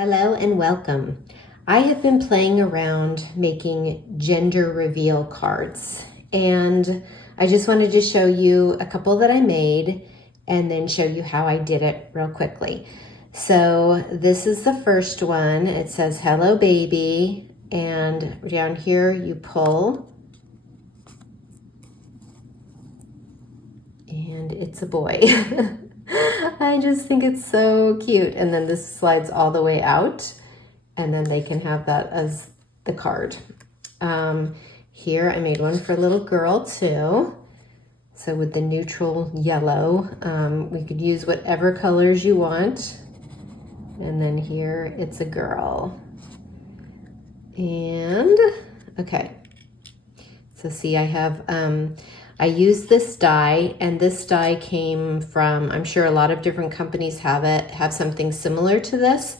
Hello and welcome. I have been playing around making gender reveal cards, and I just wanted to show you a couple that I made and then show you how I did it real quickly. So this is the first one. It says hello baby, and down here you pull and it's a boy. I just think it's so cute. And then this slides all the way out, and then they can have that as the card. Here I made one for a little girl too. So with the neutral yellow, we could use whatever colors you want. And then here it's a girl. And okay, so see, I have I used this die, and this die came from, I'm sure a lot of different companies have something similar to this,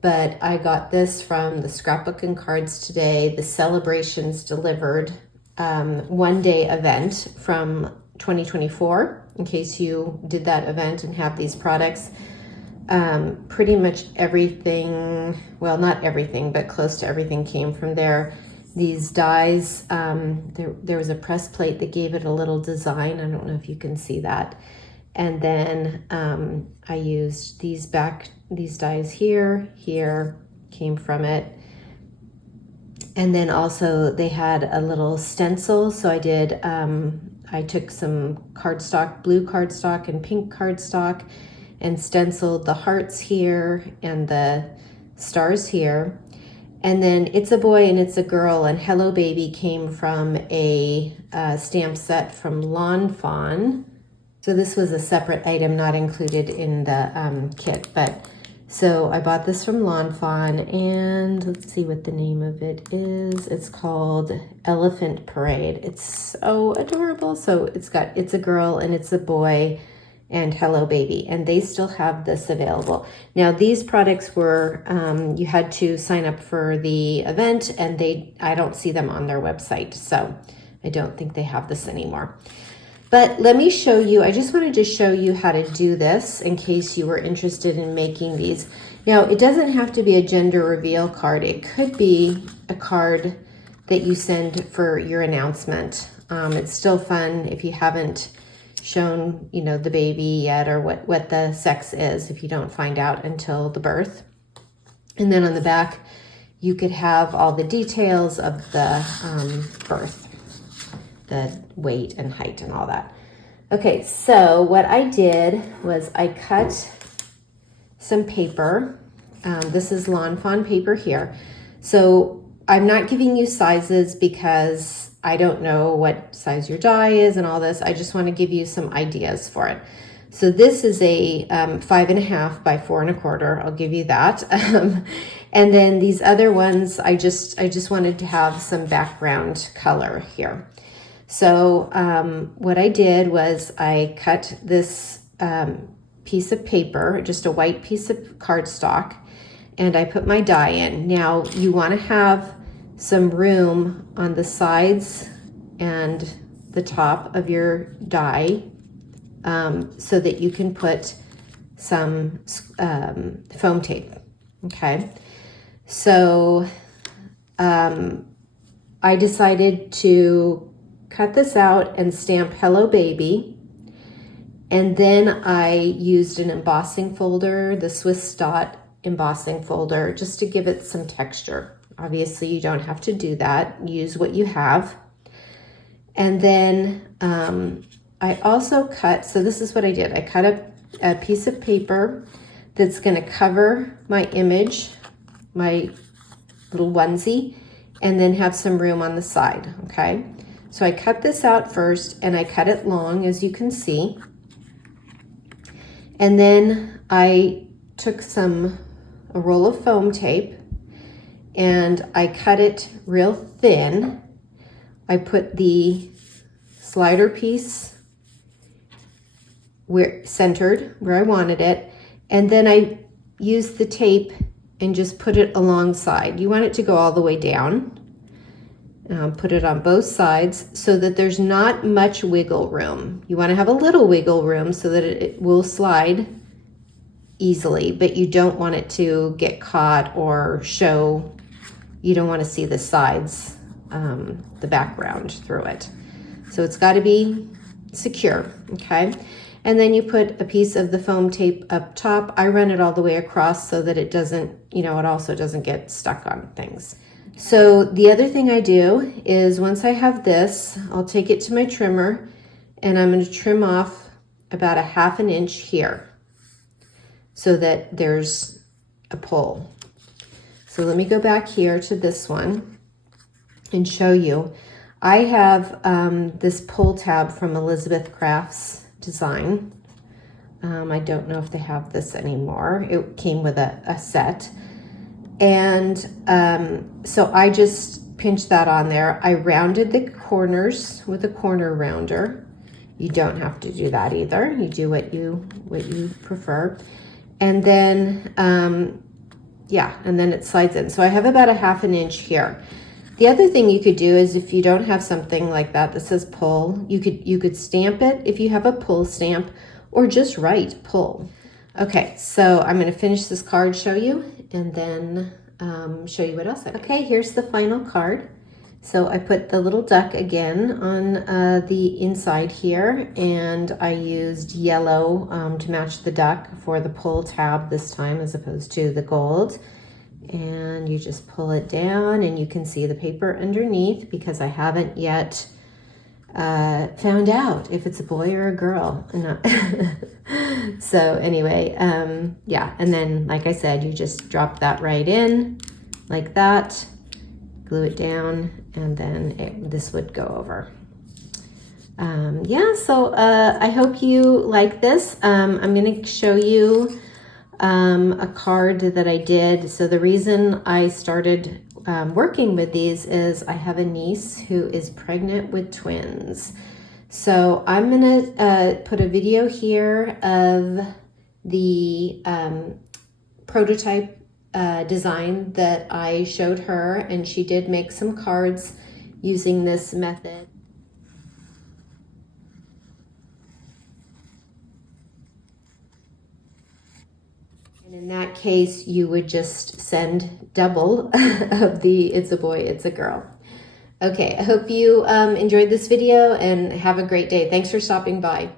but I got this from the Scrapbook and Cards Today, the Celebrations Delivered one-day event from 2024, in case you did that event and have these products. Pretty much everything, well, not everything, but close to everything came from there. These dies, there was a press plate that gave it a little design. I don't know if you can see that. And then I used these dies here came from it. And then also they had a little stencil. So I did, I took some cardstock, blue cardstock and pink cardstock, and stenciled the hearts here and the stars here. And then it's a boy and it's a girl, and hello baby came from a stamp set from Lawn Fawn. So this was a separate item not included in the kit, but so I bought this from Lawn Fawn, and let's see what the name of it is. It's called Elephant Parade. It's so adorable. So it's a girl and it's a boy and hello baby, and they still have this available. Now these products were, you had to sign up for the event, and I don't see them on their website, so I don't think they have this anymore. But let me show you, I just wanted to show you how to do this in case you were interested in making these. Now it doesn't have to be a gender reveal card. It could be a card that you send for your announcement. It's still fun if you haven't shown, the baby yet, or what the sex is, if you don't find out until the birth. And then on the back, you could have all the details of the birth, the weight and height and all that. Okay, so what I did was I cut some paper. This is Lawn Fawn paper here. So I'm not giving you sizes because I don't know what size your die is and all this. I just want to give you some ideas for it. So this is a 5.5 by 4 1/4. I'll give you that. And then these other ones, I just wanted to have some background color here. So what I did was I cut this piece of paper, just a white piece of cardstock, and I put my die in. Now you want to have some room on the sides and the top of your die, so that you can put some foam tape. Okay, so I decided to cut this out and stamp hello baby, and then I used an embossing folder, the Swiss Dot embossing folder, just to give it some texture. Obviously, you don't have to do that. Use what you have. And then I also cut, so this is what I did. I cut a piece of paper that's going to cover my image, my little onesie, and then have some room on the side, okay? So I cut this out first, and I cut it long, as you can see. And then I took a roll of foam tape, and I cut it real thin. I put the slider piece centered where I wanted it, and then I used the tape and just put it alongside. You want it to go all the way down. Put it on both sides so that there's not much wiggle room. You want to have a little wiggle room so that it will slide easily, but you don't want it to get caught or show. You don't want to see the sides, the background through it. So it's got to be secure, okay? And then you put a piece of the foam tape up top. I run it all the way across so that it doesn't, you know, it also doesn't get stuck on things. So the other thing I do is once I have this, I'll take it to my trimmer and I'm going to trim off about 1/2 inch here so that there's a pull. So let me go back here to this one and show you. I have this pull tab from Elizabeth Crafts Design. I don't know if they have this anymore. It came with a set. And so I just pinched that on there. I rounded the corners with a corner rounder. You don't have to do that either. You do what you prefer. And then, yeah, and then it slides in. So I have about 1/2 inch here. The other thing you could do is if you don't have something like that says pull, you could stamp it if you have a pull stamp, or just write pull. Okay, so I'm going to finish this card, show you, and then show you what else I did. Okay, here's the final card. So I put the little duck again on the inside here, and I used yellow to match the duck for the pull tab this time as opposed to the gold. And you just pull it down and you can see the paper underneath because I haven't yet found out if it's a boy or a girl. So anyway, yeah, and then like I said, you just drop that right in like that, glue it down, and then this would go over. Yeah, so I hope you like this. I'm going to show you a card that I did. So the reason I started working with these is I have a niece who is pregnant with twins. So I'm gonna put a video here of the prototype design that I showed her, and she did make some cards using this method. And in that case, you would just send double of the it's a boy, it's a girl. Okay, I hope you enjoyed this video and have a great day. Thanks for stopping by.